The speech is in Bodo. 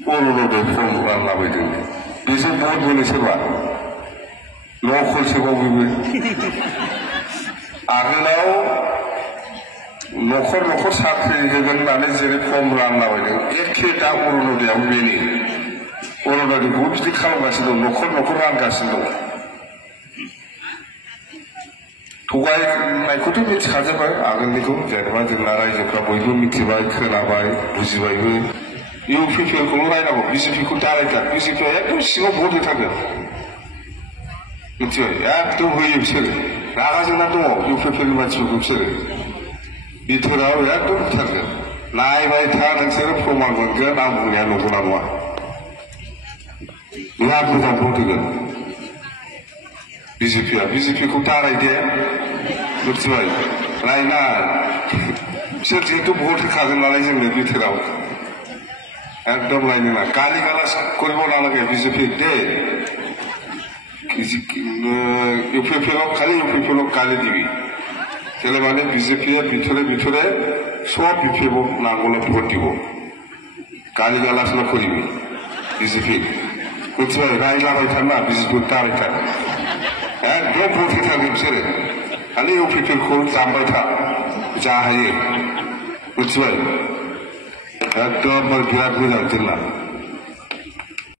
अरुणोदय फर्म रानलाबायदों बेजों भट मोनो सोरबा नखलसोबाव बेबो आगोलाव न'खर न'खर साख्रि होगोन होननानै जेरै फर्म रानलाबायदों एखे दा अरुणोदयाबो बेनो अरुणोदयखौबो बिदि खालामगासिनो दं न'खर न'खर रानगासिनो दं थगायनायखौथ' मिथिखाजोबबाय आगोलनिखौ जेनेबा जोंना रायजोफ्रा बयबो मिथिबाय खोनाबाय बुजिबायबो इउपिपिएलखौल' रायनांगौ बिजेपिखौ दारायथार बिजेपिया एकदम सिङाव भट होथारगोन मिथिबाय एकदम होयो बिसोरो रागा जोंना दङ इउपिपिएलनि मानसिफोरखौ बिसोरो बिथोराव एकदम होथारगोन नायबाय था नोंसोरो प्रमान मोनगोन आं बुंनाया नंगौना नङा बिराद मोजां भट होगोन बिजेपिखौ दारायदे मिथिबाय रायना बिसोर जिहेतु भट होखागोन नालाय जोंनो बिथोराव एकदम लायनो ना गाली गालाज কৰিব নালাগে বিজেপি দে ইউপিপিএল খালি ইউপিপিএল গালি দিবি তাহলে মানে বিজেপি ভিতরে ভিতরে সব বিপিএল নাঙ্গলে ভোট দিব গালি গালাজ নকরিবি বিজেপি মিथिबाय रायलाबाय थार ना बिजेपि दारायथार एकदम भट होथारगोन बिसोरो खालि इउपिपिएलखौ जामबाय था जा हायो मिथिबाय एकदम बिराद मोजां जोंना